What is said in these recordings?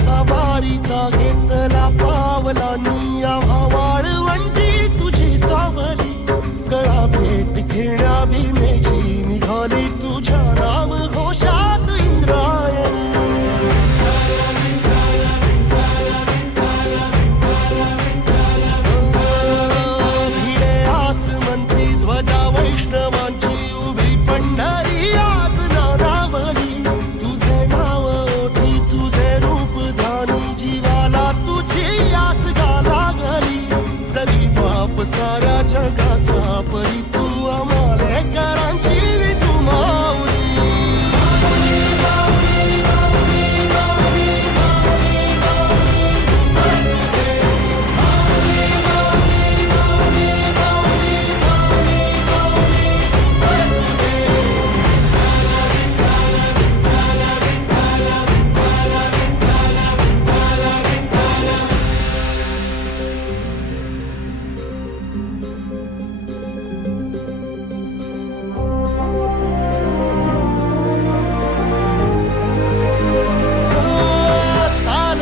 सवारीचा घेतला पावला निया वाळवंटी तुझी सावली गळा भेट घेण्या भीमेची निघाली तुझ्या नाम घोषात इंद्रायणी भिडे आसमंती ध्वजा वैष्णवांची उभी पंढरी आज नानावली तुझे नाव ओठी तुझे रूप ध्यानी जीवाला तुझी आस गाला गली जरी बाप साऱ्या जगाचा परी तू आमालेकरांची विठू माऊली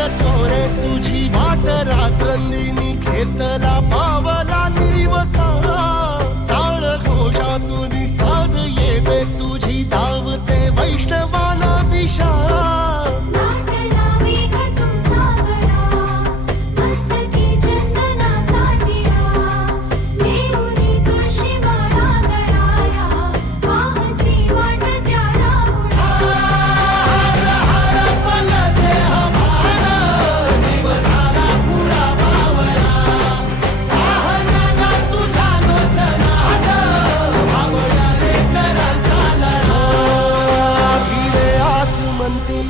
तुझी वाट रात्रंदिनी घेतला पावला दिवसा टाळ घोषातून साध येते तुझी धावते वैष्णवाला दिशा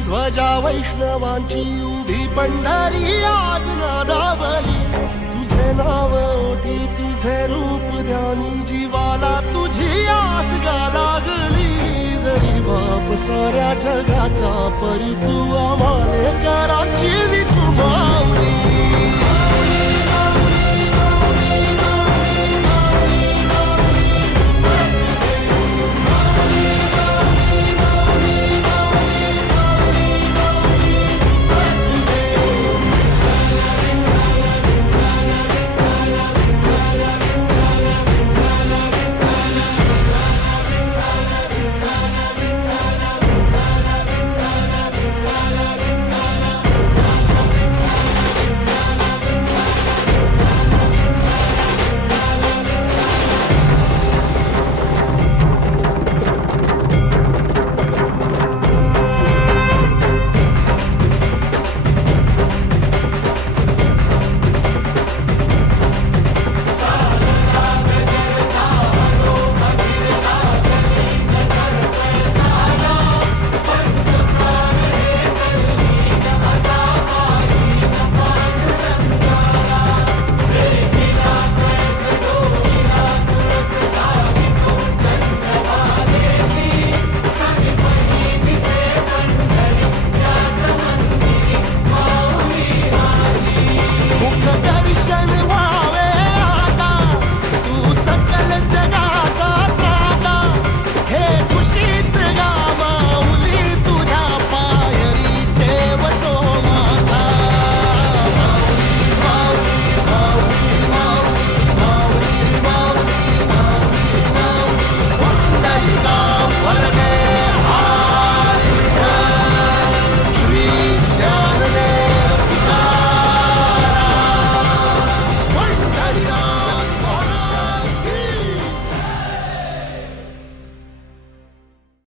ध्वजा वैष्णवांची उभी पंढरी आज नादावली तुझे नाव ओठी तुझे रूप ध्यानी जीवाला तुझी आस गा लागली जरी बाप साऱ्या जगाचा परी तू आम्हाले करा